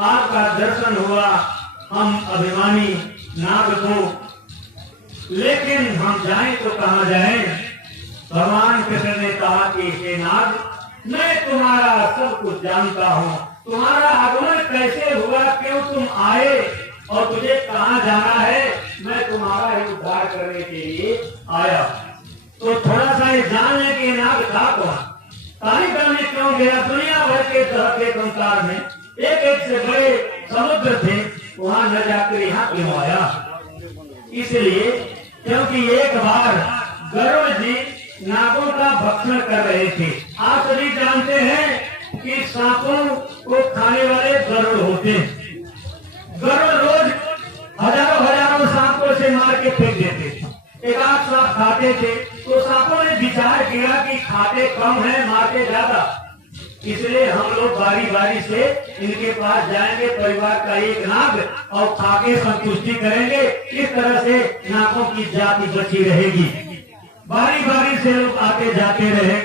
आपका दर्शन हुआ हम अभिमानी नाग को, लेकिन हम जाएं तो कहां जाएं? भगवान कृष्ण ने कहा कि हे नाग, मैं तुम्हारा सब कुछ जानता हूँ, तुम्हारा आगमन कैसे हुआ, क्यों तुम आए और तुझे कहाँ जाना है, मैं तुम्हारा ही उद्धार करने के लिए आया। तो थोड़ा सा ये जान ले कि नाग था कौन, कालीगढ़ में क्यों गया? दुनिया भर के दहते संसार में एक एक से बड़े समुद्र थे, वहाँ न जाकर यहाँ क्यों आया? इसलिए क्योंकि एक बार गरुड़ जी नागों का भक्षण कर रहे थे। आप सभी जानते हैं कि सांपों को खाने वाले गरुड़ होते हैं। गरुड़ रोज हजारों हजारों सांपों से मार के फेंक देते थे। एक आध सांप खाते थे तो सांपों ने विचार किया कि खाते कम है, मारते ज्यादा, इसलिए हम लोग बारी बारी से इनके पास जाएंगे, परिवार का एक नाग, और खाके संतुष्टि करेंगे। इस तरह से नागों की जाति बची रहेगी। बारी बारी से लोग आते जाते रहे,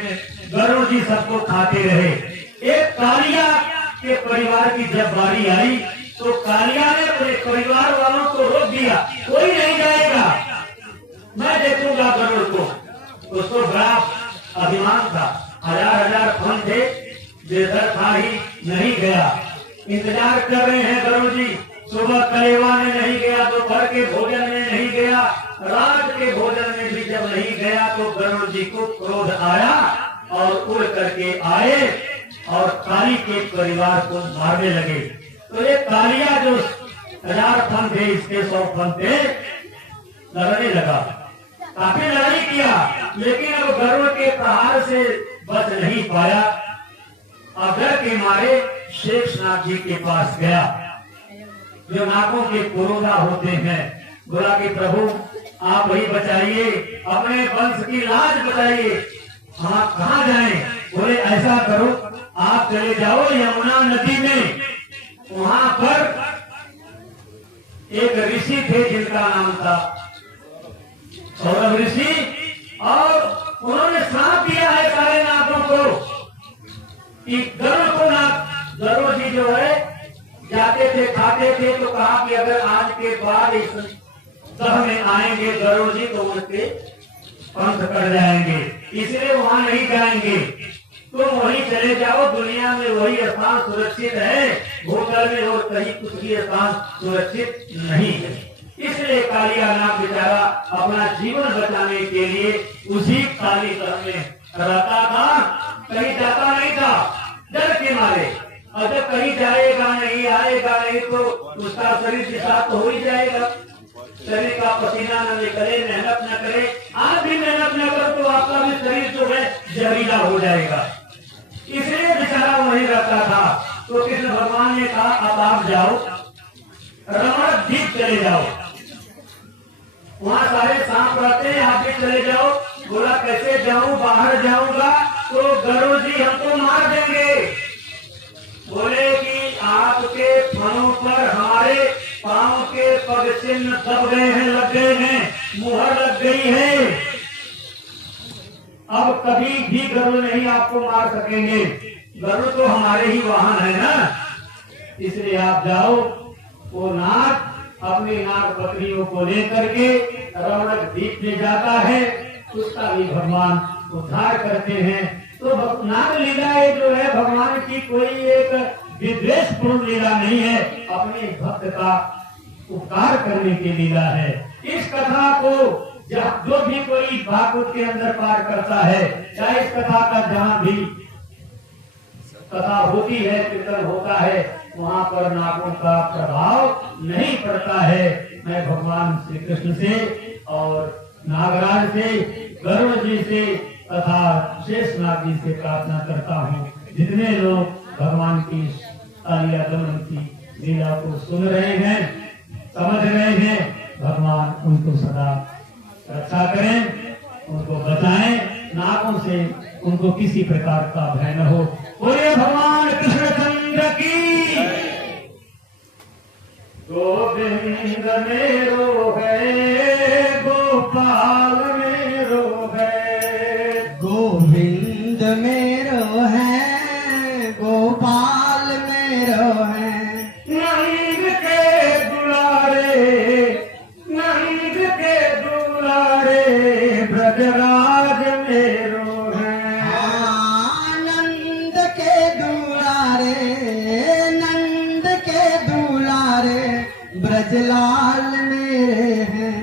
गरुड़ जी सबको खाते रहे। एक कालिया के परिवार की जब बारी आई तो कालिया ने अपने परिवार वालों को रोक दिया, कोई नहीं जाएगा, मैं देखूंगा गरुड़ को। उसको बड़ा अभिमान था, हजार हजार फन थे, बेदर था ही नहीं गया। इंतजार कर रहे हैं गरुड़ जी, सुबह कलेवा में नहीं गया, दोपहर के भोजन में नहीं गया, रात के भोजन में भी जब नहीं गया तो गरुड़ जी को क्रोध आया और उड़ करके आए और काली के परिवार को मारने लगे। तो ये कालिया जो 1000 फन थे, इसके 100 फन थे, लड़ने लगा, काफी लड़ाई किया, लेकिन अब गरुड़ के प्रहार से बच नहीं पाया। अब डर के मारे शेषनाग जी के पास गया, जो नागों के पुरोधा होते हैं। बोला कि प्रभु आप ही बचाइए, अपने वंश की लाज बचाइए, हम आप कहाँ जाएं? बोले ऐसा करो, आप चले जाओ यमुना नदी में, वहां पर एक ऋषि थे जिनका नाम था सौरभ ऋषि, और उन्होंने श्राप दिया है सारे नागों को कि गरुड़ को ना, गरुड़ जी जो है जाते थे खाते थे, तो कहा कि अगर आज के बाद इस दह में आएंगे गरुड़ जी तो उनके पंख कट जाएंगे, इसलिए वहां नहीं जाएंगे, तो वहीं चले जाओ, दुनिया में वही स्थान सुरक्षित है, भूतल में और कहीं कुछ भी स्थान सुरक्षित नहीं है। इसलिए कालिया नाग बेचारा अपना जीवन बचाने के लिए उसी काली दह में रहता था, कहीं जाता नहीं था डर के मारे। अगर कहीं जाएगा नहीं, आएगा नहीं तो उसका शरीर विषाक्त हो ही जाएगा, शरीर का पसीना न निकले, मेहनत न करे, आप भी मेहनत न करो तो आपका भी शरीर जो है जहरीला हो जाएगा, इसलिए बेचारा वहीं रहता था। तो कृष्ण भगवान ने कहा अब आप जाओ रमण द्वीप चले जाओ, वहाँ सारे सांप रहते हैं, आप भी चले जाओ। बोला कैसे जाऊं, बाहर जाऊंगा तो गरुड़ जी हमको मार देंगे। बोले कि आपके फनों पर हमारे पांव के पग चिन्ह दब गए हैं, लग गए हैं, मुहर लग गई है, अब कभी भी गरुड़ नहीं आपको मार सकेंगे, गरुड़ तो हमारे ही वाहन है ना, इसलिए आप जाओ। वो नाग अपनी नाग बकरियों को लेकर के रौनक द्वीप में जाता है, उसका भी भगवान उद्धार करते हैं। तो नाग लीला जो है भगवान की कोई एक विद्वेषपूर्ण लीला नहीं है, अपने भक्त का उपकार करने की लीला है। इस कथा को जो भी कोई भागवत के अंदर पार करता है, चाहे इस कथा का जहाँ भी कथा होती है, कीर्तन होता है, वहाँ पर नागों का प्रभाव नहीं पड़ता है। मैं भगवान श्री कृष्ण से और नागराज से, गरुड़ जी से तथा शेषनाग जी से प्रार्थना करता हूँ, जितने लोग भगवान की कालिया दमन की लीला को सुन रहे हैं, समझ रहे हैं, भगवान उनको सदा रक्षा करें, उनको बचाएं, नागों से उनको किसी प्रकार का भय न हो। बोले भगवान कृष्णचंद्र की। गोविंद मेरो है, गोपाल मेरो है, गोविंद मेरो है, गोपाल मेरो है, ब्रजलाल मेरे हैं,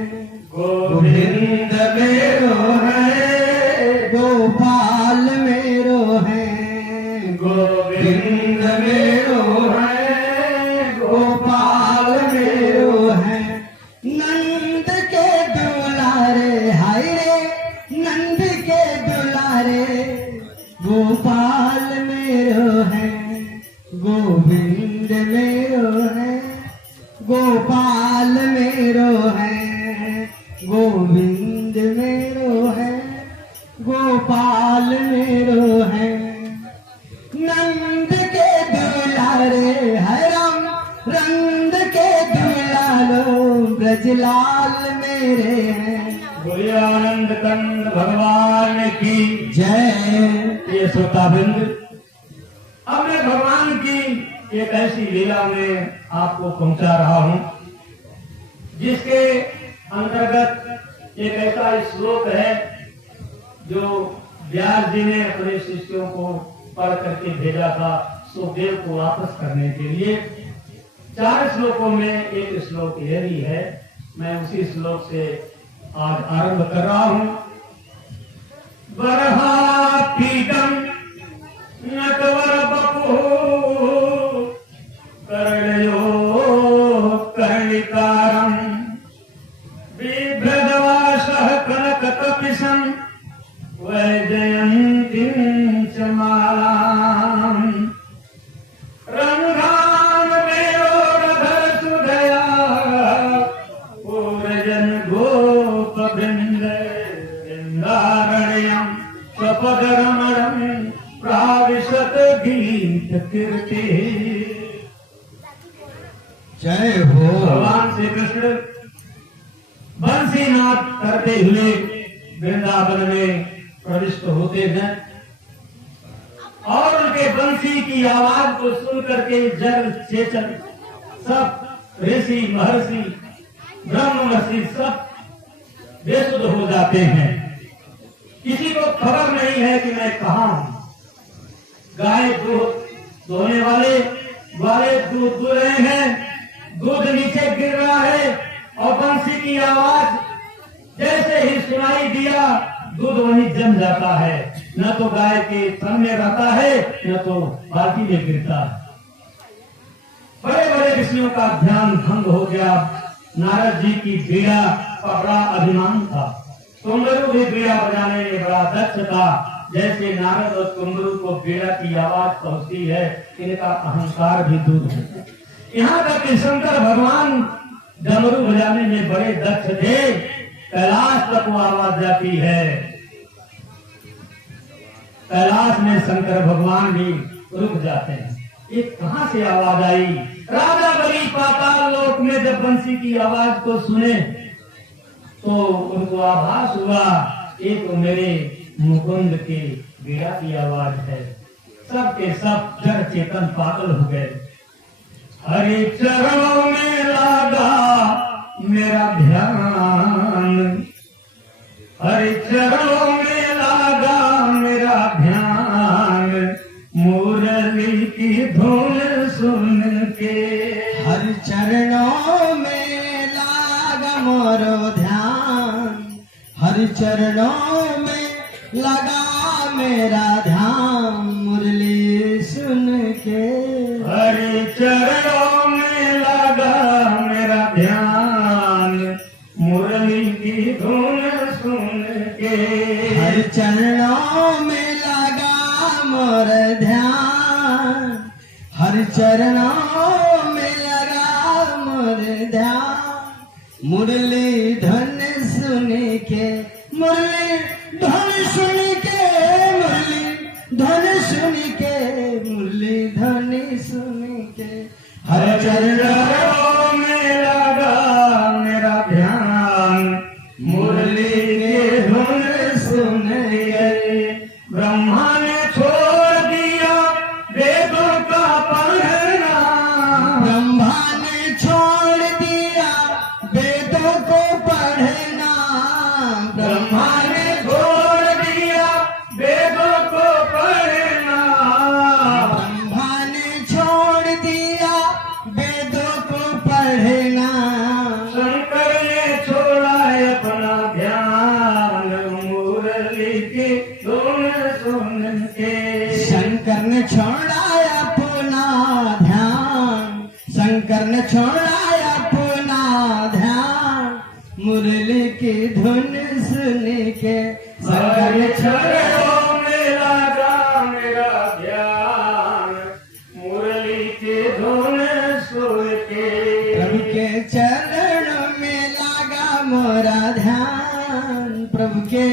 गोविंद मेरो है, गोपाल मेरो है, गोविंद मेरो है, गोपाल मेरो है। नंद के दुलारे, हाय रे नंद के दुलारे, गोपाल मेरो है, गोविंद मेरो है, गोपाल मेरो है, गोविंद मेरो है, गोपाल मेरो है। नंद के दुलारे, है राम नंद के दुलारो, ब्रजलाल मेरे हैं। बोलिए आनंद कंद भगवान की जय। ये श्रोताबिंद, अब मैं भगवान की एक ऐसी लीला में आपको पहुंचा रहा हूं जिसके अंतर्गत एक ऐसा श्लोक है जो व्यास जी ने अपने शिष्यों को पढ़ करके भेजा था सुखदेव को वापस करने के लिए। 4 श्लोकों में एक श्लोक यह भी है, मैं उसी श्लोक से आज आरंभ कर रहा हूं। बरहापीडम नटवर बपू कर्णयो कर्णिकारम बिभ्रदवासः कनक कपिशं वैजयन्तीं च मालाम् रंगान मेरोरधर सुदया पूरजन गोप वृंद वृंदारण्यम स्वपद रमणम प्राविशत गीत कीर्ति। जय हो। भगवान श्री कृष्ण बंसीनाद करते हुए वृंदावन में प्रविष्ट होते हैं और उनके बंसी की आवाज को सुन करके जल चेतन सब ऋषि महर्षि ब्रह्मर्षि सब बेसुध हो जाते हैं। किसी को खबर नहीं है कि मैं कहाँ हूं। गाय दूध दोहने वाले दूध दो रहे हैं, दूध नीचे गिर रहा है और बंसी की आवाज जैसे ही सुनाई दिया दूध वहीं जम जाता है, न तो गाय के थन में रहता है न तो बाल्टी में गिरता है। बड़े बड़े ऋषियों का ध्यान भंग हो गया। नारद जी की बीड़ा का बड़ा अभिमान था, कुंगरू भी बीड़ा बजाने में बड़ा दक्ष था। जैसे नारद और कुंगरू को बीड़ा की आवाज पहुंचती है, इनका अहंकार भी दूर है। यहाँ तक कि शंकर भगवान डमरू बजाने में बड़े दक्ष थे, कैलाश तक वो आवाज जाती है। कैलाश में शंकर भगवान भी रुक जाते हैं। ये कहाँ से आवाज आई? राजा बलि पाताल लोक में जब बंसी की आवाज को सुने तो उनको आभास हुआ ये तो मेरे मुकुंद की बीड़ा की आवाज है। सब के सब जड़ चेतन पागल हो गए। हरि चरणों में लगा मेरा ध्यान, हरि चरणों में लगा मेरा ध्यान, मुरली की धुन सुन के। हर चरणों में लागा मोरो ध्यान, हर चरणों में लगा मेरा ध्यान, मुरली सुन के। हर चरणों में लगा मेरा ध्यान, मुरली की धुन सुन के। हर चरणों में लगा मोर ध्यान, हर चरणों में लगा मोर ध्यान, मुरली धन सुन के, मुरली धन सुन के, मुरली धन सुन के, मुरली धन सुन के। हर चरणों में लगा मेरा ध्यान, मुरली के धुन सुन के। ब्रह्मा ने छोड़ दिया वेदों का पढ़ना, ब्रह्मा ने छोड़ दिया वेदों को पढ़ना, ब्रह्मा ने छोड़ दिया वेदों को पढ़ना, ब्रह्मा ने छोड़ दिया वेदों शंकर ने छोड़ा अपना ध्यान, मुरली की धुन सुन के शंकर ने छोड़ा में लगा मेरा ध्यान, मुरली की धुन सुन के। प्रभु के चरणों में लगा मोरा ध्यान, प्रभु के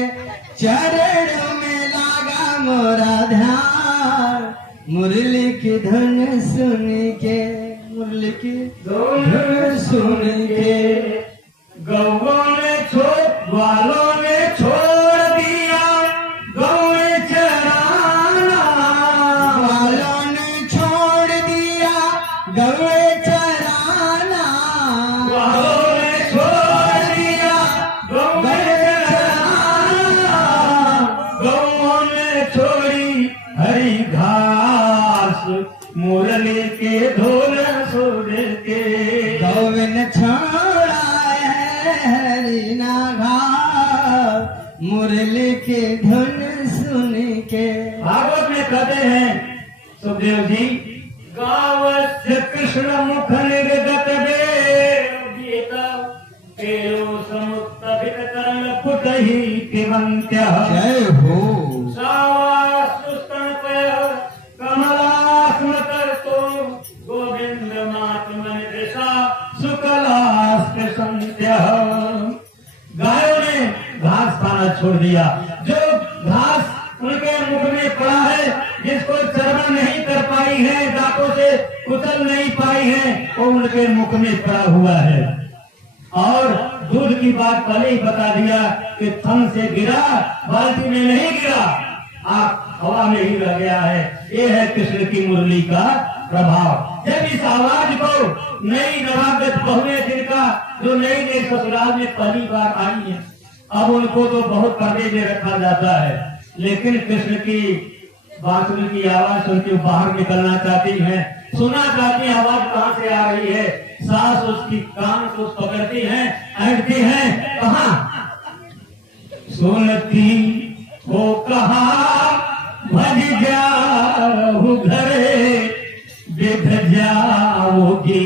चरणों में लगा मोरा ध्यान, मुरली की धुन सुन के, मुरली की धुन सुन के। गौओं ने ग्वालों ने छोड़ दिया गौ चराना, ग्वालों ने छोड़ दिया गौ चराना, ग्वालों ने छोड़ दिया गौ चराना, गौओं ने छोड़ी हरी घास, मुरली के धुन सुन के। गौ ने छोड़ा हरी घास, मुरली की धुन सुन के। भागवत में कहते हैं सुखदेव जी, गावस्य कृष्ण मुख निर्गत गीत तेरो समुक्त विकरण पुट ही किवंत्य। जय हो। सावास्तुस्तनपय कमलास्मत तो गोविंद मातमन दृशा शुक्लास्त संत्य। गायों ने घास खाना छोड़ दिया, जो घास उनके मुख में पड़ा है, जिसको चरना नहीं कर पाई है, दांतों से कुचल नहीं पाई है, वो उनके मुख में पड़ा हुआ है। और दूध की बात पहले ही बता दिया कि थन से गिरा, बाल्टी में नहीं गिरा, आप हवा में ही रह गया है। ये है कृष्ण की मुरली का प्रभाव। जब इस आवाज को नई नवागत बहुएं जिनका जो नई नई ससुराल में पहली बार आई है, अब उनको तो बहुत पर्दे में रखा जाता है, लेकिन कृष्ण की बांसुरी की आवाज सुन के बाहर निकलना चाहती हैं, सुना चाहती है आवाज कहाँ से आ रही है। सास उसकी कान को पकड़ती है, ऐंठती है, कहाँ सुनती हो कहा भज जाओ घरे, बिध जाओगी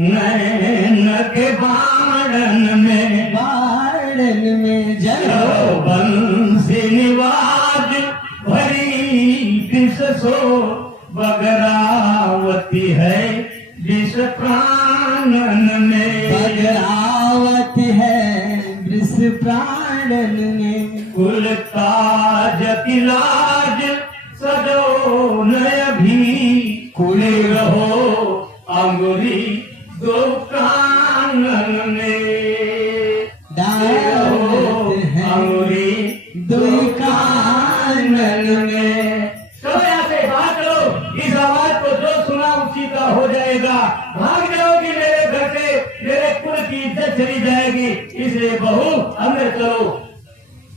नैन के बाणन में, बाणन में। जय हो बंसी निवाज भरी दिस सो बगरावती है जिस प्राणन में। बगरावती है वृष प्राणन में। कुल ताज की लाज सजो नय भी, कुल रहो अंगुरी दो कानन में। डालत है अंगुरी दो कानन में। चलो यहाँ से भाग चलो, इस आवाज को जो सुना उसी का हो जाएगा। भाग जाओगी मेरे घर से, मेरे कुल की इज्जत चली जाएगी, इसलिए बहू अंदर चलो।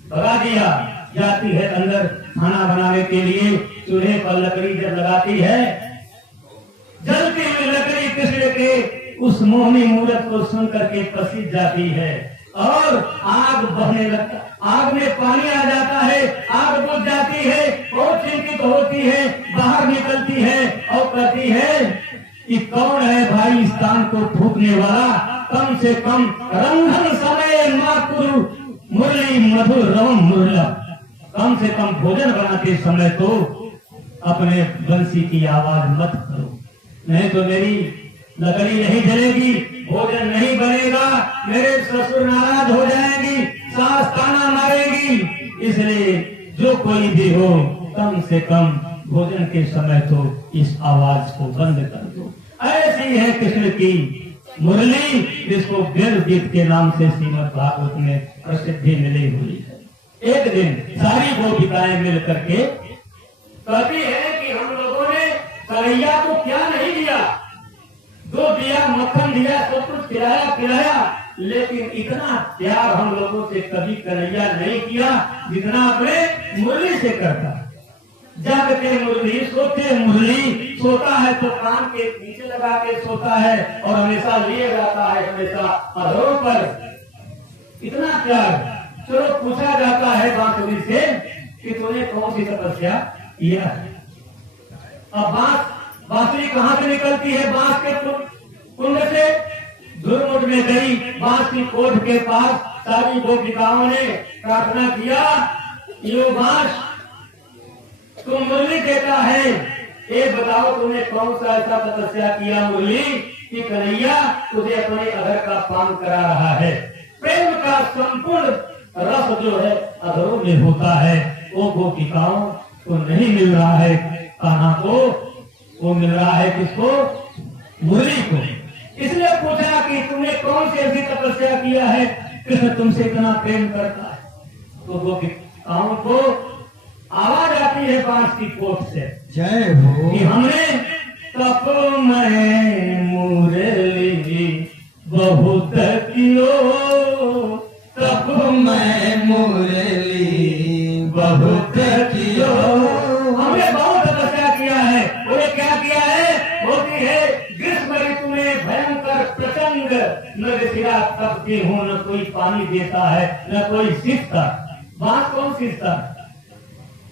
भगा दिया। जाती है अंदर खाना बनाने के लिए, चूल्हे पर लकड़ी जब लगाती है, जलती हुई लकड़ी कृष्ण के उस मोहनी मूरत को सुन करके पसीज जाती है और आग बहने लगता, आग में पानी आ जाता है, आग बुझ जाती है, बहुत चिंतित होती है, बाहर निकलती है और कहती है कि कौन है भाई इस स्थान को फूकने वाला, कम से कम रंधन समय मातुरु मुरली मधुर रवम मुरला, कम से कम भोजन बनाते समय तो अपने बंसी की आवाज मत करो, नहीं तो मेरी लकड़ी नहीं जलेगी, भोजन नहीं बनेगा, मेरे ससुर नाराज हो जाएंगी, सास ताना मारेगी। इसलिए जो कोई भी हो कम से कम भोजन के समय तो इस आवाज को बंद कर दो। ऐसी है कृष्ण की मुरली, जिसको वेद गीत के नाम से श्रीमद् भागवत में प्रसिद्धि मिली हुई है। एक दिन सारी गोपिकाएं मिल करके कहती है कि हम लोगों ने कन्हैया को क्या नहीं दिया, दो दिया, मक्खन दिया, सब कुछ खिलाया, लेकिन इतना प्यार हम लोगों से कभी कन्हैया नहीं किया जितना अपने मुरली से करता। जागते मुरली, सोते मुरली, सोता है तो कान के नीचे लगा के सोता है और हमेशा लिए जाता है, हमेशा अधरों पर। इतना प्यार। चलो पूछा जाता है बांसुरी से कि तूने कौन सी तपस्या किया है। अब बांसुरी कहाँ से निकलती है, बांस के कुंड में गई बांस की कोठ के पास, सारी गोपिकाओं ने प्रार्थना किया, यो बांस तुम मुरली देता है, ये बताओ तुमने कौन सा ऐसा तपस्या किया मुरली कि कन्हैया तुझे अपने अधर का पान करा रहा है। प्रेम का संपूर्ण रस जो है अधरों में होता है, वो गोपिकाओं को नहीं मिल रहा है, कान्हा को वो मिल रहा है किसको? मुरली को। इसलिए पूछा कि तुमने कौन सी ऐसी तपस्या किया है, कृष्ण तुमसे इतना प्रेम करता है। तो गोपिकाओं को आवाज आती है बांस की कोठ से, जय हो कि हमने तप में मुरली बहुत कियो, तप मैं मुरली बहुत कियो, हमने बहुत तपस्या किया है। बोले क्या किया है? बोलती है ग्रीष्म ऋतु में भयंकर प्रचंड नगशिरा तपती हूँ, न कोई पानी देता है न कोई सींचता। बात कौन सींचता?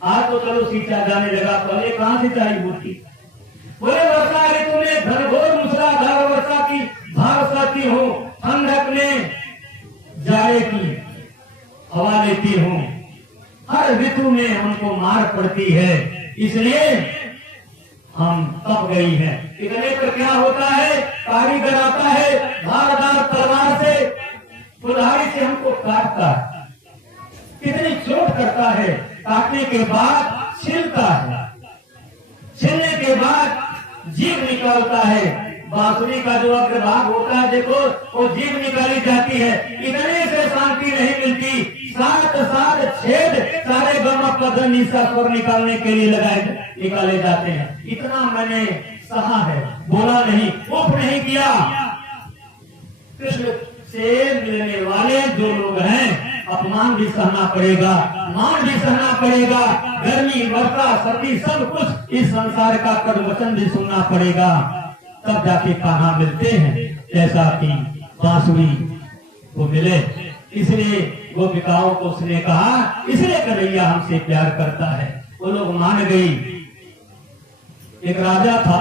आज तो चलो सींचा जाने लगा, पहले कहाँ सिंचाई होती? बोले वर्षा ऋतु में घनघोर मूसलाधार वर्षा की धार सहती हूँ, ठंडक में जाड़े की हवा लेती हूँ, हर ऋतु में हमको मार पड़ती है, इसलिए हम तप गई हैं। इतने पर क्या होता है? कारीगर आता है धारदार तलवार से, कुल्हाड़ी से हमको काटता है, कितनी चोट करता है, काटने के बाद छिलता है, छिलने के बाद जीभ निकालता है, बांसुरी का जो अग्रभाग होता है देखो, वो जीभ निकाली जाती है। इतने से शांति नहीं मिलती, सात सात छेद सारे गमा पद निशा स्वर निकालने के लिए निकाले जाते हैं। इतना मैंने सहा है, बोला नहीं, उप नहीं किया। कृष्ण से मिलने वाले जो लोग हैं, अपमान भी सहना पड़ेगा, मान भी सहना पड़ेगा, गर्मी वर्षा सर्दी सब कुछ इस संसार का कड़वचन भी सुनना पड़ेगा, तब जाके कान्हा मिलते हैं, जैसा कि बांसुरी को मिले। इसलिए गोपिकाओं को उसने कहा, इसलिए कन्हैया हमसे प्यार करता है। वो लोग मान गई। एक राजा था,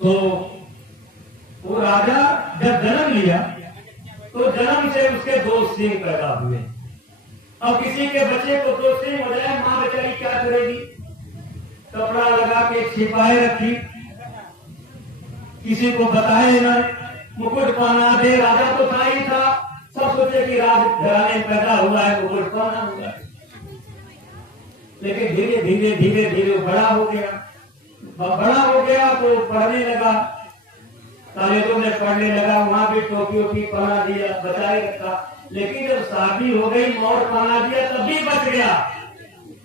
तो वो राजा जब जन्म लिया तो जन्म से उसके दो सिंह पैदा हुए। अब किसी के बच्चे को दो सिंह हो जाए, माँ बेचारी क्या करेगी? कपड़ा लगा के छिपाए रखी, किसी को बताए न, मुकुट पहना दे। राजा तो था ही था, सब सोचे कि राज घराने पैदा हुआ है, मुकुट पहना हुआ है। लेकिन धीरे धीरे धीरे धीरे बड़ा हो गया तो पढ़ने लगा, कॉलेजों में पढ़ने लगा, वहां भी टोपी वोपी पहना दिया, बचाए रखा। लेकिन जब शादी हो गई, मोर पहना दिया, तब भी बच गया।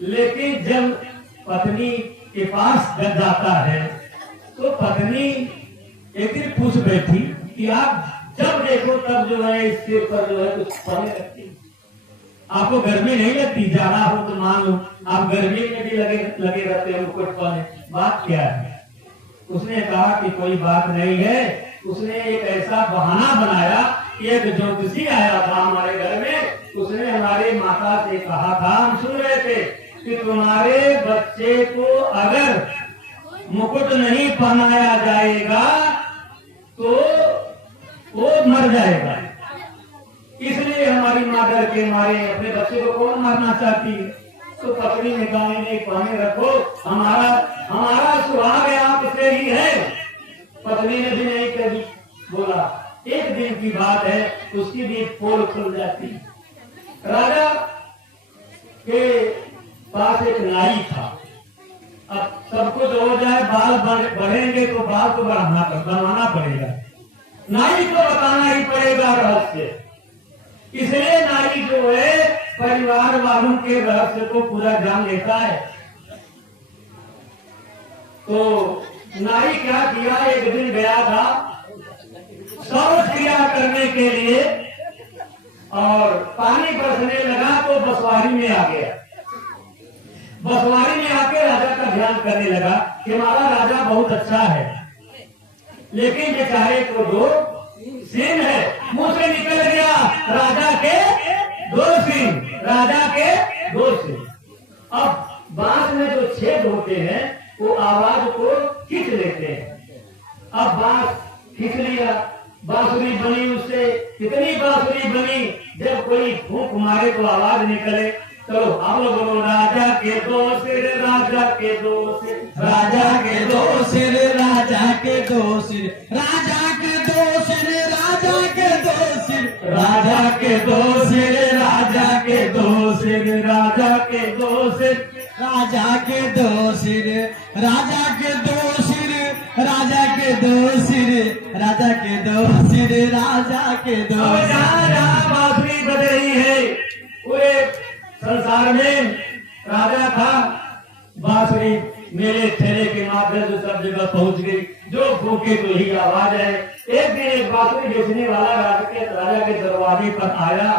लेकिन जब पत्नी के पास जब जाता है तो पत्नी एक दिन पूछ बैठी कि आप जब देखो तब जो है इस सिर पर जो है कुछ पहने रखती, आपको गर्मी नहीं लगती? जाना हो तो मान लो आप गर्मी में भी लगे रहते हो मुकुट पहने, बात क्या है? उसने कहा कि कोई बात नहीं है। उसने एक ऐसा बहाना बनाया कि एक ज्योतिषी आया था हमारे घर में, उसने हमारे माता से कहा था, हम सुन रहे थे कि तुम्हारे बच्चे को अगर मुकुट नहीं पहनाया जाएगा तो वो मर जाएगा। इसलिए हमारी माँ डर के मारे अपने बच्चे को कौन मारना चाहती है? तो पत्नी ने कहा नहीं, पहने रखो, हमारा सुहाग आपसे ही है। पत्नी ने भी नहीं कभी बोला। एक दिन की बात है, उसकी भी पोल खुल जाती। राजा के पास एक नाई था। अब सब कुछ हो जाए, बाल बढ़ेंगे तो बाल को बनवाना पड़ेगा, नाई को बताना ही पड़ेगा रहस्य। इसलिए नाई जो है परिवार वालों के रहस्य को पूरा जान लेता है। तो नाई क्या किया, एक दिन गया था शौच क्रिया करने के लिए और पानी बरसने लगा तो बसवारी में आ गया। बसवारी में आके राजा का ध्यान करने लगा कि हमारा राजा बहुत अच्छा है, लेकिन बेचारे को दो सिंह है, मुंह से निकल गया राजा के दो सिंह, राजा के दो सिंह। अब बांस में जो छेद होते हैं वो आवाज को खींच लेते हैं, अब बांस खींच लिया, बांसुरी बनी, उससे इतनी बांसुरी बनी जब कोई फूंक मारे तो आवाज निकले। चलो आप लोग बोलो, राजा के दो सिर, राजा के दो सिर, राजा के दो सिर, राजा के दो सिर, राजा के दो सिर, राजा के दो सिर, राजा के दो सिर, राजा के दो सिर, राजा के दो सिर, राजा के दो सिर, राजा के दो सिर, राजा के दो सिर, राजा के दो सिर, राजा के दो अब सिर। जहाँ जहाँ बांसुरी बज रही है पूरे संसार में राजा था, बांसुरी मेले ठेले के माध्यम से सब जगह पहुंच गई, जो फूके तो ही आवाज है। एक दिन एक बांसुरी बेचने वाला राजा के दरवाजे पर आया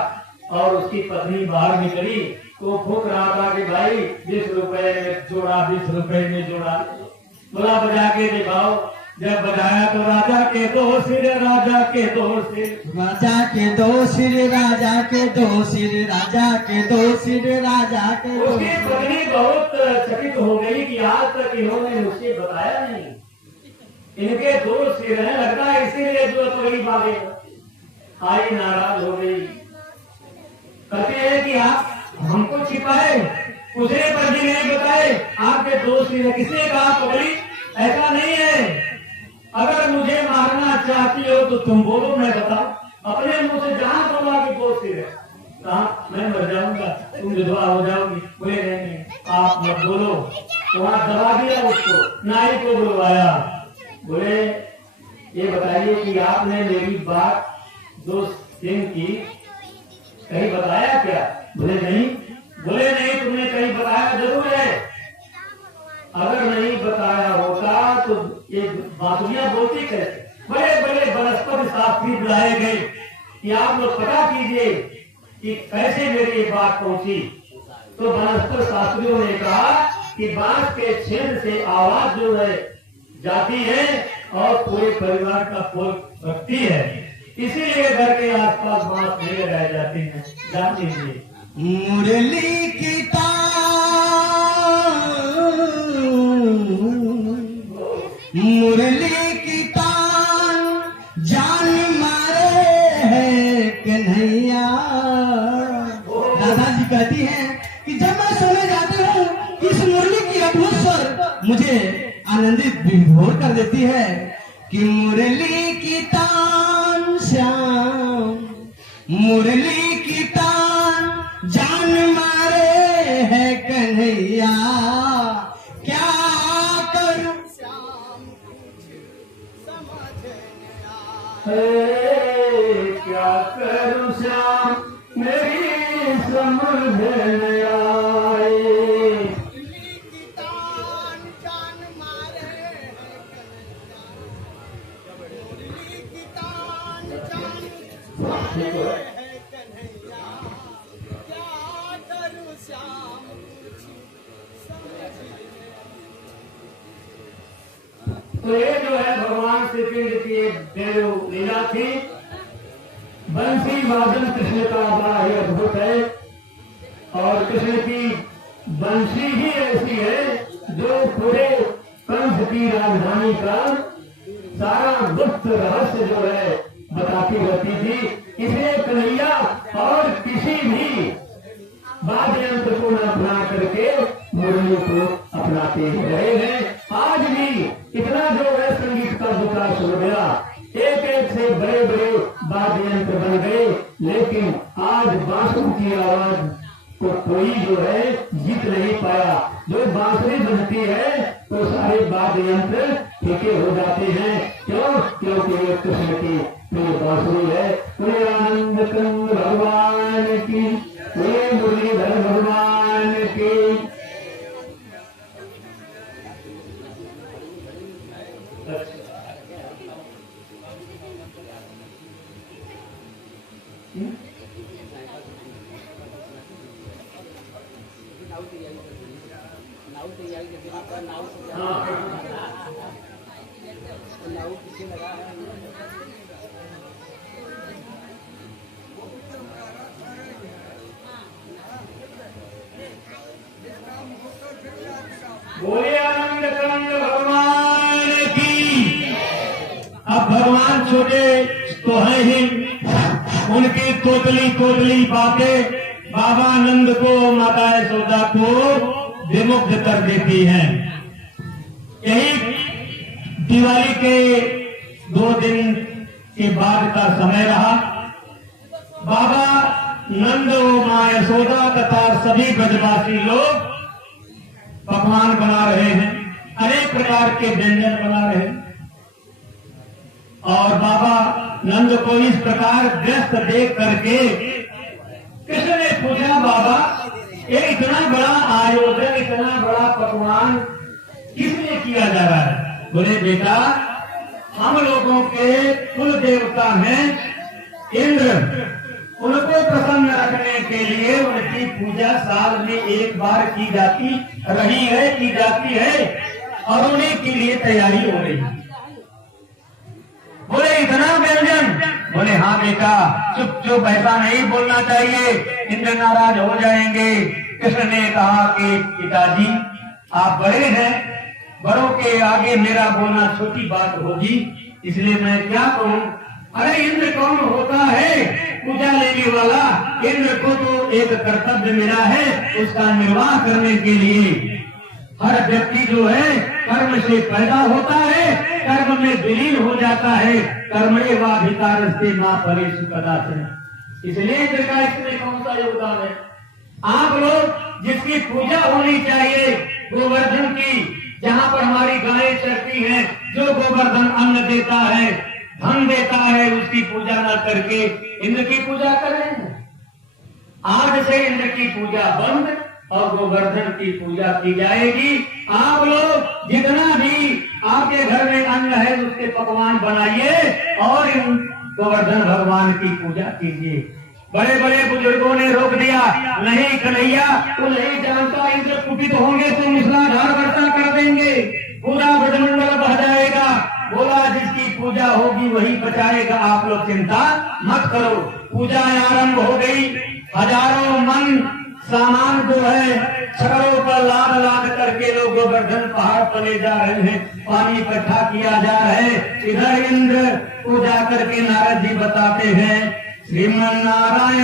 और उसकी पत्नी बाहर निकली तो फूक रहा था कि भाई 20 रुपए में जोड़ा, 20 रुपए में जोड़ा। बोला बजा के दिखाओ। जब बजाया तो राजा के दो सिर, राजा के दो सिर, राजा के दो सिर, राजा के दो सिर, राजा के दो सिर, राजा के दो उसकी सिर। पत्नी बहुत चकित हो गई कि आज तक इन्होंने मुझसे बताया नहीं, इनके दो सिर हैं, लगता है इसीलिए जो कोई मांगे। आई नाराज हो गई, कहते हैं कि आप हमको छिपाए, उसने पर भी नहीं बताए आपके दो सिर हैं। किसने कहा पगड़ी? ऐसा नहीं है, अगर मुझे मारना चाहती हो तो तुम बोलो, मैं बताऊं। अपने मुंह से जहां बोला कि दो सिर है, कहा मैं मर जाऊंगा, तुम विधवा हो जाओगी। बोले नहीं नहीं आप मत बोलो। वहां दबा दिया उसको, नाई को बुलवाया। बोले ये बताइए कि आपने मेरी बात दो दिन की कहीं बताया क्या? बोले नहीं। बोले नहीं तुमने कहीं बताया जरूर है, अगर नहीं बताया होता तो ये बांसुरियां बोलती कैसे? बड़े बड़े वनस्पति शास्त्री बुलाए गए कि आप लोग पता कीजिए कि कैसे मेरी ये बात पहुंची। तो वनस्पति शास्त्रियों ने कहा कि बांस के छेद से आवाज जो है जाती है और पूरे परिवार का पोल रखती है, इसीलिए घर के आसपास बांस नहीं लगाए जाते हैं। जान लीजिए। मुरली की मुरली की तान जान मारे है कन्हैया। दादाजी कहती हैं कि जब मैं सोने जाती हूँ इस मुरली की अद्भुत स्वर मुझे आनंदित विभोर कर देती है कि मुरली की तान श्याम, मुरली की तान जान मारे है कन्हैया। क्या करूं क्या करूं श्याम मेरी समझ में आए। तो ये जो है भगवान श्री कृष्ण की एक देव लीला थी। बंसी वादन कृष्ण का बड़ा ही अद्भुत है और कृष्ण की बंसी ही ऐसी है जो पूरे कंस की राजधानी का सारा गुप्त रहस्य जो है बताती रहती थी। इसलिए कन्हैया और किसी भी वाद्य यंत्र को न अपना करके मुरली को अपनाते रहे हैं। आज भी इतना जो है संगीत का विकास हो गया, एक एक से बड़े बड़े वाद्य यंत्र बन गए, लेकिन आज बांसुरी की आवाज को कोई जो है जीत नहीं पाया। जो बांसुरी बजती है तो सारे वाद्य यंत्र फीके हो जाते हैं। क्यों? क्योंकि ये कृष्ण की प्रिय बांसुरी है। पूरे आनंद कंद भगवान की, पूरे मुरलीधर भगवान की। बोले आनंद कंद भगवान की। अब भगवान छोटे तो हैं ही, उनकी तोतली तोतली बातें बाबा नंद को, माता यशोदा को विमुग्ध कर देती हैं। यही दिवाली के 2 दिन के बाद का समय रहा। बाबा नंद और मां यशोदा तथा सभी ब्रजवासी लोग पकवान बना रहे हैं, अनेक प्रकार के व्यंजन बना रहे हैं। और बाबा नंद को इस प्रकार व्यस्त देख करके कृष्ण ने पूछा, बाबा ये इतना बड़ा आयोजन, इतना बड़ा पकवान किसने किया जा रहा है? बोले बेटा, हम लोगों के कुल देवता हैं इंद्र, उनको प्रसन्न रखने के लिए उनकी पूजा साल में एक बार की जाती रही है, की जाती है, और उन्हीं के लिए तैयारी हो रही है। बोले इतना व्यंजन? बोले हाँ बेटा, चुप चुप, ऐसा नहीं बोलना चाहिए, इंद्र नाराज हो जाएंगे। कृष्ण ने कहा कि पिताजी आप बड़े हैं, बड़ों के आगे मेरा बोलना छोटी बात होगी, इसलिए मैं क्या कहूँ। अरे इंद्र कौन होता है? पूजा लेने वाला। इंद्र को तो एक कर्तव्य मिला है, उसका निर्वाह करने के लिए। हर व्यक्ति जो है कर्म से पैदा होता है, कर्म में विलीन हो जाता है। कर्मण्येवाधिकार से ना फलेषु कदाचन। इसलिए इंद्र का इसमें कौन सा योगदान है? आप लोग जिसकी पूजा होनी चाहिए गोवर्धन की, जहाँ पर हमारी गायें चरती हैं, जो गोवर्धन अन्न देता है, धन देता है, उसकी पूजा न करके इंद्र की पूजा करें। आज से इंद्र की पूजा बंद और गोवर्धन की पूजा की जाएगी। आप लोग जितना भी आपके घर में अन्न है उसके पकवान बनाइए और गोवर्धन भगवान की पूजा कीजिए। बड़े बड़े बुजुर्गों ने रोक दिया, नहीं कन्हैया, वो नहीं जानता, इंद्र कुपित होंगे तो मूसलाधार वर्षा कर देंगे, पूरा ब्रजमंडल बह जाएगा। बोला जिसकी पूजा होगी वही बचाएगा, आप लोग चिंता मत करो। पूजा आरंभ हो गई। हजारों मन सामान जो है छड़ों पर लाद लाद करके लोग गोवर्धन पहाड़ पर ले जा रहे हैं, पानी इकट्ठा किया जा रहा है। इधर इंद्र पूजा करके नारद जी बताते हैं, श्रीमन नारायण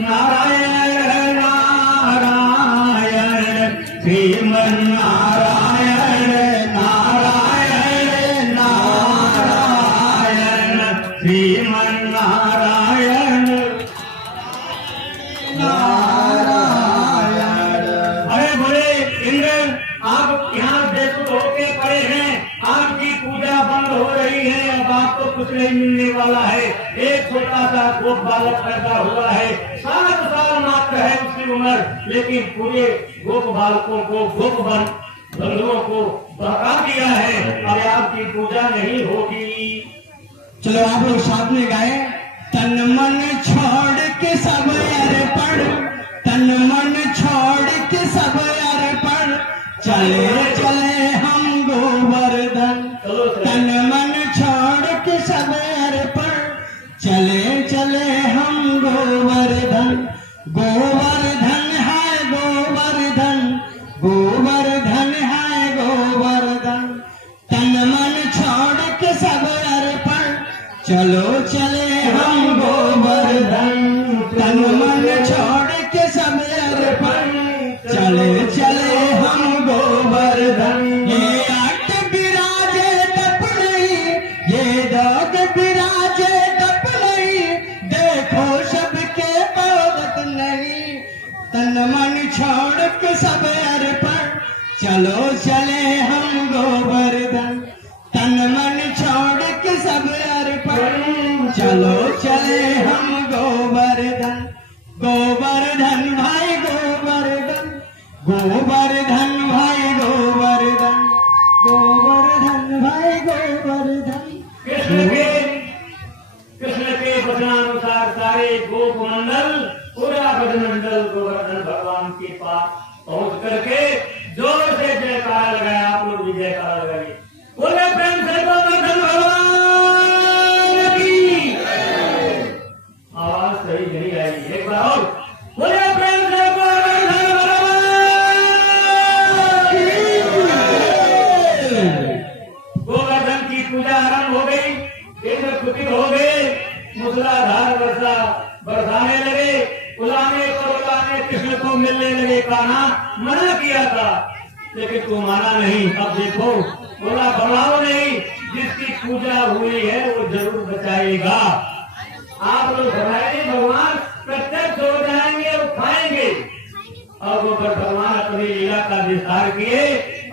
नारायण नारायण, श्रीमन नारायण नारायण नारायण, श्रीमन नारायण नारायण। अरे बोले इंद्र, आप यहाँ बेसुध होके पड़े हैं, आपकी पूजा बंद हो रही है, अब आपको कुछ नहीं मिलने वाला है। एक छोटा सा गोप बालक पैदा हुआ है, 7 साल मात्र है उसकी उम्र, लेकिन पूरे गोप बालकों को, गोप बंधुओं को बहका दिया है। अब आपकी पूजा नहीं होगी। चलो आप लोग साथ में गाए, तन मन छोड़ के सब अर्पण, तन मन छोड़ के सब अर्पण, चले चले हम गोवर्धन। तन मन छोड़ के सब अर्पण, चले चले हम गोवर्धन। गोवर्धन है गोवर्धन, गोवर्धन है गोवर्धन। तन मन छोड़ के सब अर्पण, चलो चले हम गोवर्धन। तन मन छोड़ के सब अर्पण, चले चले हम गोवर्धन। ये आठ बिराजे तप नहीं, ये दाग बिराजे तप नहीं, देखो सबके बोधत नहीं। तन मन छोड़ के सब अर्पण, चलो चले हम गोवर्धन। तन मन छोड़ के सब अर्पण, चलो चले हम गोवर्धन। गोवर्धन भाई गोवर्धन, गोवर्धन भाई गोवर्धन, गोवर्धन भाई गोवर्धन। कृष्ण के वचनानुसार सारे गोप मंडल, पूरा ब्रजमंडल गोवर्धन भगवान के पास पहुंच करके जोर से जयकारा लगाया। आप लोग भी जयकारा लगाइए, बोले प्रेम से गोवर्धन भगवान की। आवाज सही नहीं आई, एक बार और बोले प्रेम से गोवर्धन भगवान की। गोवर्धन की पूजा आरंभ हो गई। लेकिन तू माना नहीं। अब देखो बोला घबराओ नहीं, जिसकी पूजा हुई है वो जरूर बचाएगा। आप लोग घबराए, भगवान प्रत्यक्ष हो जाएंगे और खाएंगे। और वो भगवान अपनी लीला का विस्तार किए,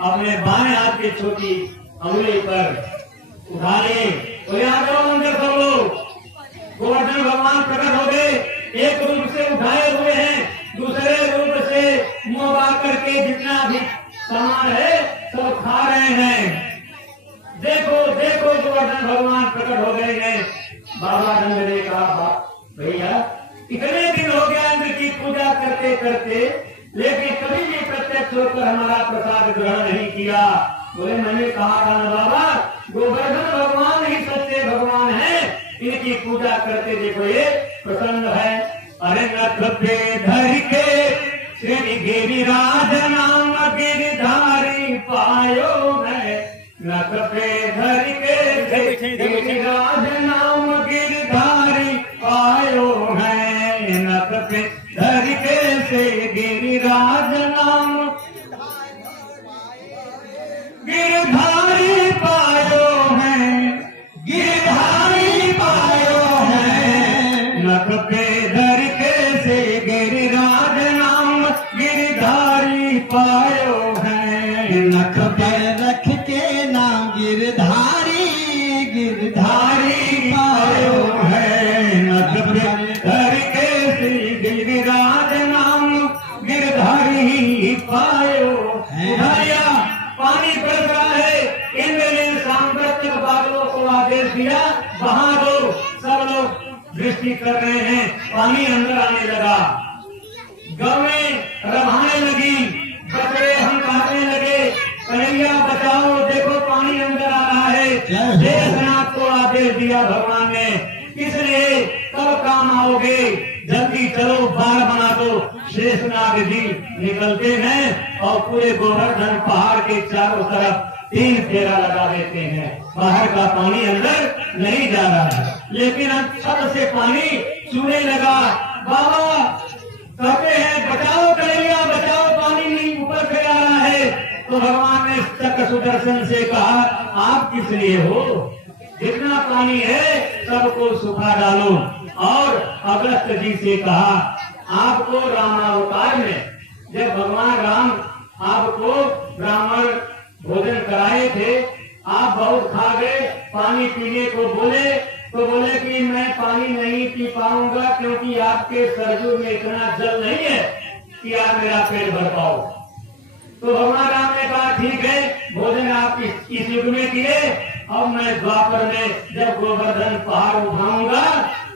अपने बाएं हाथ की छोटी अंगुली पर उठा लिए। तो यहाँ करो अंदर सब लोग, गोवर्धन भगवान प्रकट हो गए, एक रूप से उठाए हुए हैं, दूसरे रूप से मुंह बा करके जितना भी सामान है सब खा रहे हैं। देखो देखो गोवर्धन भगवान प्रकट हो गए हैं। बाबा नंद ने कहा भैया इतने दिन हो गया इंद्र की पूजा करते करते, लेकिन कभी भी प्रत्यक्ष होकर हमारा प्रसाद ग्रहण नहीं किया। बोले मैंने कहा था ना बाबा, गोवर्धन भगवान ही सच्चे भगवान हैं, इनकी पूजा करते देखो ये प्रसन्न है। अरे नथ पे धर के श्री गिरिराज नाम गिरधारी पायो है, नथ पे धर के गिरिराज नाम गिरधारी पायो है, नथ पे धर के से गिरिराज नाम गिरधारी पायो है, गिरधारी पायो है, नख पे धर के से गिरिराज नाम गिरधारी पायो है, नख पे रख के नाम गिरधारी गिरधारी पायो है, नख पे धर के से गिरिराज नाम गिरधारी पायो है। पानी बरस रहा है, इंद्र ने सांप्रतिक बादलों को आदेश दिया बहा दो। सब लोग दृष्टि कर रहे हैं, पानी अंदर आने लगा, गौएं रभाने लगी, बकरे हंकारने लगे, कन्हैया बचाओ देखो पानी अंदर आ रहा है। शेषनाग को आदेश दिया भगवान ने, इसलिए कब काम आओगे, जल्दी चलो बाढ़ बना दो। शेषनाग जी निकलते हैं और पूरे गोवर्धन पहाड़ के चारों तरफ 3 फेरा लगा देते हैं। बाहर का पानी अंदर नहीं जा रहा है, लेकिन छत से पानी चूने लगा। बाबा कहते हैं बचाओ कन्हैया बचाओ, पानी नहीं ऊपर से आ रहा है। तो भगवान ने चक्र सुदर्शन से कहा आप किस लिए हो, जितना पानी है सबको सुखा डालो। और अगस्त जी से कहा आपको रामावतार में जब भगवान राम आपको ब्राह्मण भोजन कराए थे, आप बहुत खा गए, पानी पीने को बोले तो बोले कि मैं पानी नहीं पी पाऊंगा क्योंकि आपके सरजू में इतना जल नहीं है कि आप मेरा पेट भर पाओ। तो भगवान राम ने कहा ठीक है, भोजन आप इस युग में किए, अब मैं द्वापर में जब गोवर्धन पहाड़ उठाऊंगा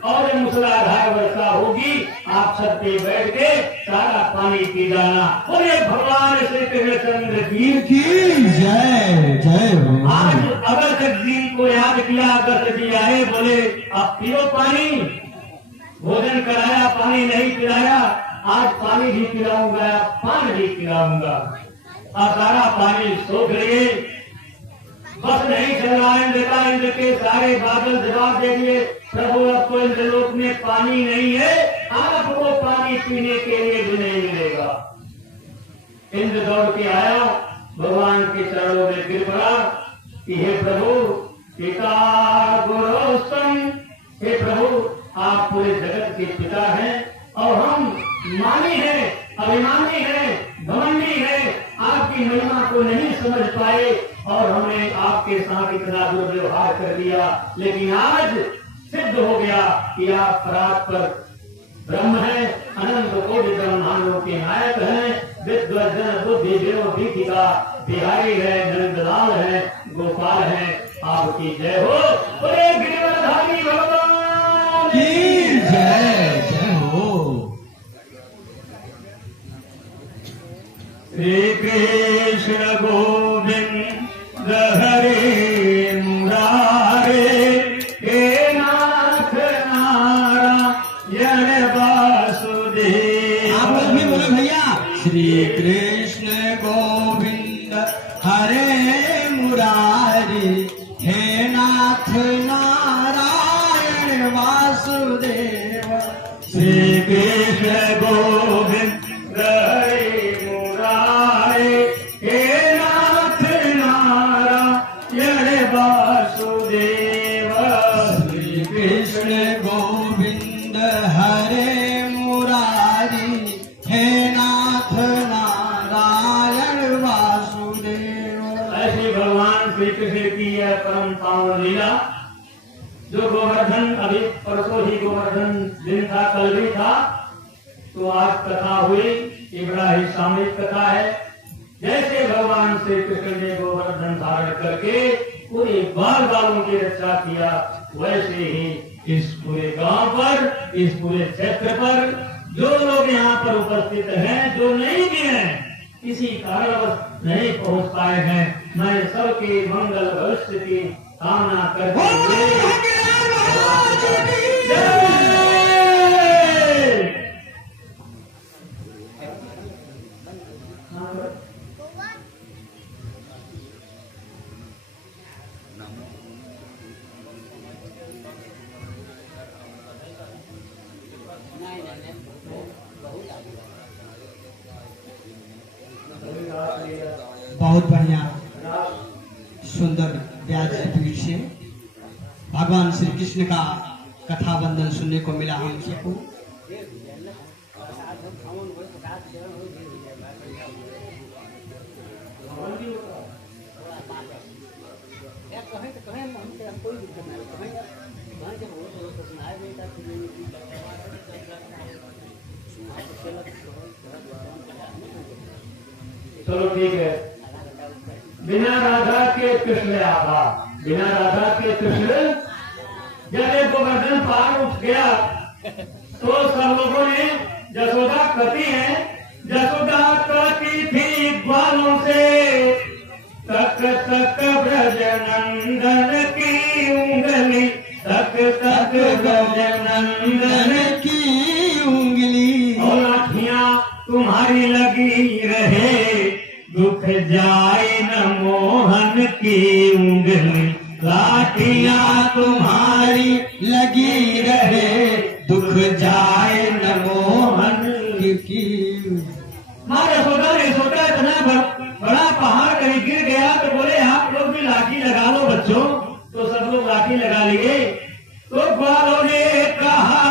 और मूसलाधार वर्षा होगी, आप छत पे बैठ के सारा पानी पी जाना। बोले भगवान श्री कृष्णचंद्र की जय जय। आज अगस्त जी को याद किया, अगस्त जी आए, बोले अब पियो पानी, भोजन कराया पानी नहीं पिलाया, आज पानी भी पिलाऊंगा, पान भी पिलाऊंगा। सारा पानी सोख लिए, बस नहीं चल रहा है। इंद्र का, इंद्र के सारे बादल जवाब दे दिए प्रभु अब तो इंद्रलोक में पानी नहीं है, आपको पानी पीने के लिए भी नहीं मिलेगा। इंद्र दौड़ के आया, भगवान के चरणों में गिर पड़ा कि हे प्रभु पिता गुरोस्तम, हे प्रभु आप पूरे जगत के पिता हैं और हम मानी हैं, अभिमानी हैं, घमंडी हैं, आपकी महिमा को नहीं समझ पाए और हमने आपके साथ इतना दुर्व्यवहार कर दिया। लेकिन आज सिद्ध हो गया कि आप परात्पर ब्रह्म है, अनंत कोटि ब्रह्मांडों के नायक हैं, विद्वजन बुद्धि देव दीपिका बिहारी है, नंदलाल है, गोपाल है, आपकी जय हो। बोले गिरिवरधारी भगवान की जय जय हो। श्री कृष्ण गोविंद हरे मुरारे, हे नाथ नारायण वासुदेव। आप लोग भी बोलो भैया, श्री कृष्ण गोविंद हरे मुरारी, हे नाथ नारायण वासुदेव। श्री कृष्ण गोविंद हरे मुरारे, हे श्री कृष्ण की यह परम पावन लीला, जो गोवर्धन अभी परसों ही गोवर्धन दिन था, कल भी था, तो आज कथा हुई। ये बड़ा ही सामयिक कथा है। जैसे भगवान श्री कृष्ण ने गोवर्धन धारण करके पूरे बाल बालों की रक्षा किया, वैसे ही इस पूरे गांव पर, इस पूरे क्षेत्र पर जो लोग यहाँ पर उपस्थित हैं, जो नहीं भी हैं, किसी कारणवश नहीं पहुंच पाए हैं, मैं सबके मंगल भविष्य की कामना करते हुए बहुत बढ़िया सुंदर व्यास पीठ से भगवान श्री कृष्ण का कथा बंधन सुनने को मिला हम सबको। चलो ठीक है। बिना राधा के कृष्ण आधा, बिना राधा के कृष्ण। जब एक गोवर्धन पार उठ गया तो सब लोगों ने, जसोदा कहती है, जसोदा कहती थी ग्वालों से, तक तक ब्रज नंदन की उंगली, तक तक ब्रज नंदन की उंगली, और लाठियां तुम्हारी लगी रहे, दुख जाए न मोहन की उंगली, लाठियां तुम्हारी लगी रहे, दुख जाए न मोहन की। मारे सोचा ने सोचा इतना बड़ा पहाड़ कहीं गिर गया, तो बोले आप लोग भी लाठी लगा लो बच्चों। तो सब लोग लाठी लगा लिए। तो ग्वालों ने कहा,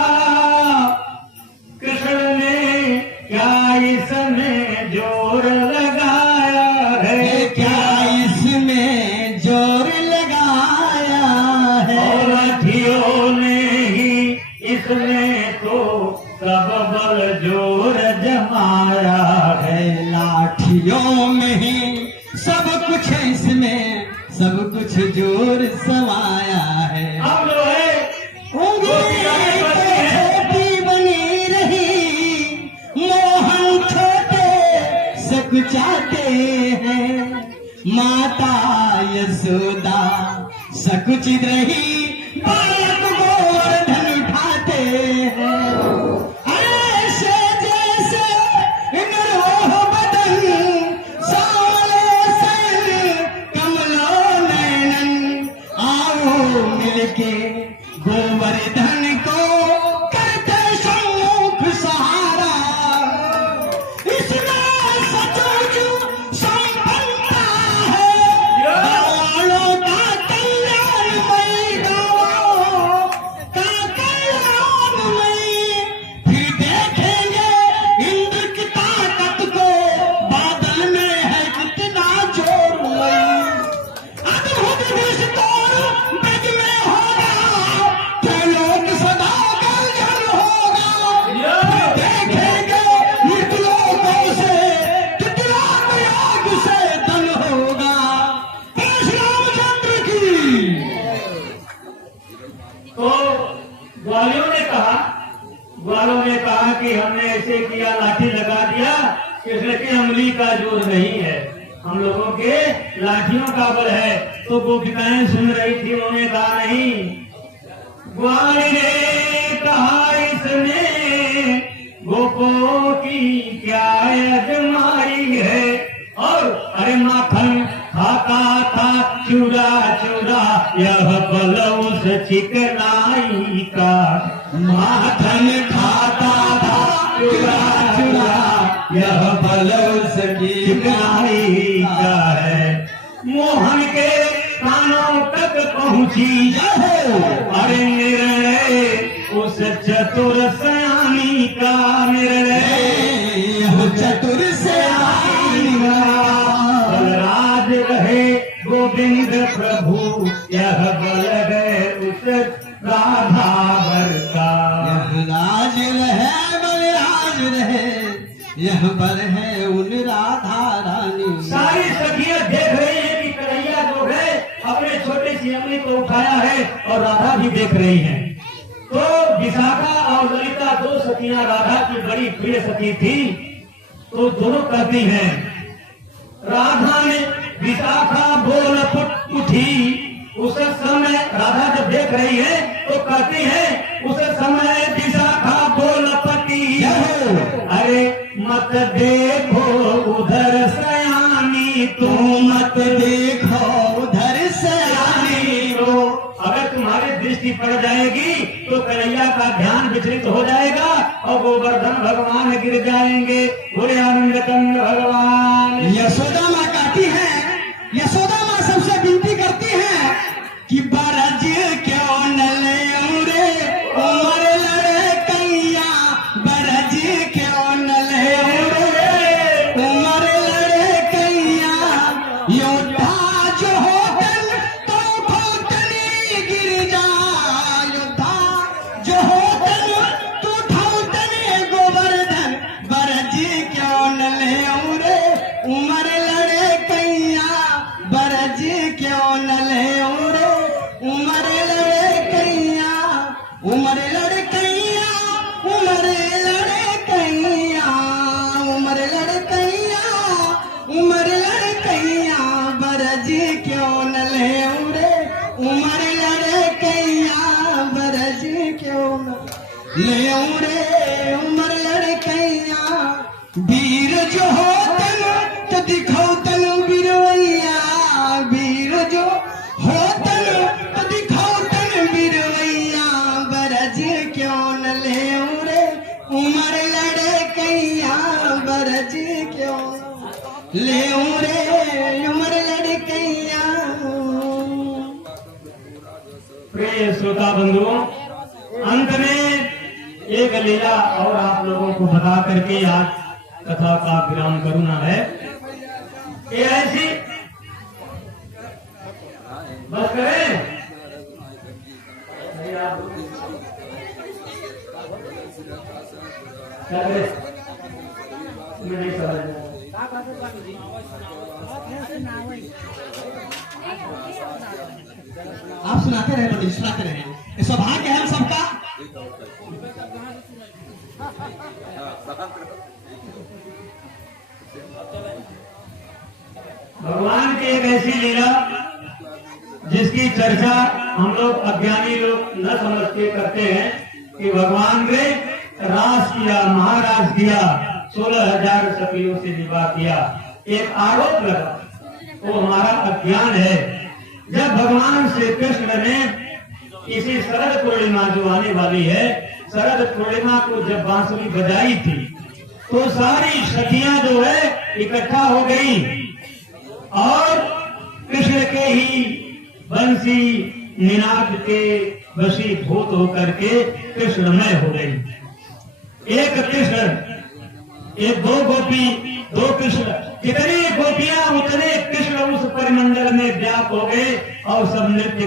कृष्ण ने क्या इसमें जोर लगाया है, क्या इसमें जोर लगाया है, और लाठियों ने ही इसमें तो सब बल जोर जमाया है, लाठियों में ही सब कुछ इसमें सब कुछ जोर समाया है। अब जो है उंगली छोटी बनी रही, मोहन छोटे सकुचाते हैं, माता यशोदा सकुचित रही, बालक गोवर्धन उठाते हैं। ऐसे जैसे नरोह बदन, सावले सन, कमलो नयन, आओ मिलके गोवर्धन को करते सम्मुख सहारा, इसमें सचमुच संपन्नता है, गाँवों का कल्याणमयी, गाँवों का कल्याणमयी। फिर देखेंगे इंद्र की ताकत को, बादल में है कितना जोरमयी, अद्भुत विस्तार वेग में होगा, त्रिलोक सदा कल्याण होगा। देखेंगे मृत्युलोकों से कितना योग से धन होगा। रामचंद्र की। तो ग्वालों ने कहा कि हमने ऐसे किया, लाठी लगा दिया, कृष्ण की उंगली का जोर नहीं है, हम लोगों के लाठियों का बल है। तो गोपिकाएं सुन रही थी, उन्होंने कहा नहीं, ग्वाल ने कहा इसने गोपों की क्या अजमाई है, और अरे माखन खाता था चूड़ा चूड़ा, यह बल उस चिकनाई का, माखन खाता था चूड़ा चूड़ा, यह बल उस चिकनाई का है। मोहन के कानों तक पहुंची अरे निर्णय उस चतुर सयानी का, निर्णय चतुर सयानी का। बलराज रहे गोविंद प्रभु यह बल है उस राधावर का। यह राज रहे बलिराज रहे, यह पर है उन राधा रानी। सारी सखियां देख रही है कि कन्हैया जो है अपने छोटे सी अमली को उठाया है और राधा भी देख रही है। तो विशाखा और ललिता दो सखियां राधा की बड़ी प्रिय सखी थी। तो दोनों कहती हैं, राधा ने विशाखा बोल उठी। उस समय राधा जब देख रही है तो कहती है, उस समय विशाखा बोल पटी, अरे मत देखो उधर सयानी, तू मत देखो उधर सयानी। तो अगर तुम्हारी दृष्टि पड़ जाएगी तो कन्हैया का ध्यान विचलित हो जाएगा और गोवर्धन भगवान गिर जाएंगे। बोले आनंद कंद भगवान। यशोदा माँ कहती है, यशोदा माँ सबसे विनती करती है कि बरज क्यों न ले रे उमर लड़े कैया, बरज क्यों न ले रे उमर लड़े कैया। योद्धा जो होतन तो ठोटनी गिर जा, योद्धा जो होतन तो ठोटनी गोवर्धन, बरज क्यों न ले रे उमर लड़े कैया, बरज क्यों न ले रे उमर लड़े कैया। उमर लड़ कैया, उमर लड़ कैया, उमर लड़ कैया, उमर लड़ कैया, बरज क्यों न ले रे उमर लड़ कैया, बरज क्यों न ले रे उमर लड़ कैया। वीर जो होतन तो दिखो तन बिरवैया, वीर जो होतन तो दिखो तन बिरवैया, बरज क्यों न ले रे उमर लड़े कैया, बरज क्यों ले रे उमर लड़े कैया। प्रिय श्रोता बंधुओं, अंत में एक लीला और आप लोगों को बता करके आज कथा का विराम करना है। ये ऐसी बस करें। क्या करें? मैं नहीं समझ रहा। आप सुनाते रहे पति, सुनाते रहे। ये सौभाग्य है हम सबका। भगवान की एक ऐसी लीला जिसकी चर्चा हम लोग अज्ञानी लोग न समझ के करते हैं कि भगवान ने रास किया, महाराज किया, 16,000 सखियों से विवाह किया। एक आरोप लगा, वो हमारा अज्ञान है। जब भगवान श्री कृष्ण ने इसी शरद पूर्णिमा जो आने वाली है, शरद पूर्णिमा को जब बांसुरी बजाई थी तो सारी सखियां जो है इकट्ठा हो गई और कृष्ण के ही बंसी निनाद के वशीभूत होकर के कृष्णमय हो गई। एक कृष्ण, एक दो गोपी, दो कृष्ण, जितनी गोपियां उतने कृष्ण उस परिमंडल में व्याप हो गए और सब नृत्य